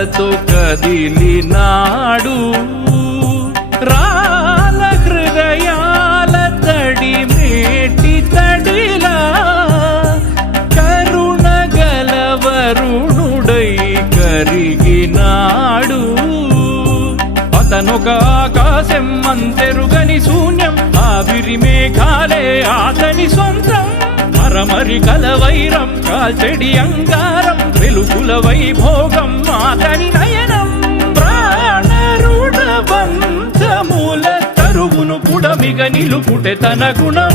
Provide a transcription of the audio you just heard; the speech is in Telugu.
జ్వాలతో కదిలినాడు రాల హృదయాల తడి మేటి తడిలా కరుణ గలవరుణుడై కరిగినాడు అతనొక ఆకాశం అంతెరుగని శూన్యం ఆవిరి మేఘాలే అతని సొంతం మరమరి కలవైరం కాల్చెడి అంగారం వెలుగుల వైభోగం అతని నయనం ప్రాణరుణ బంధముల తరువును పుడమిగ నిలుపుటె తన గుణం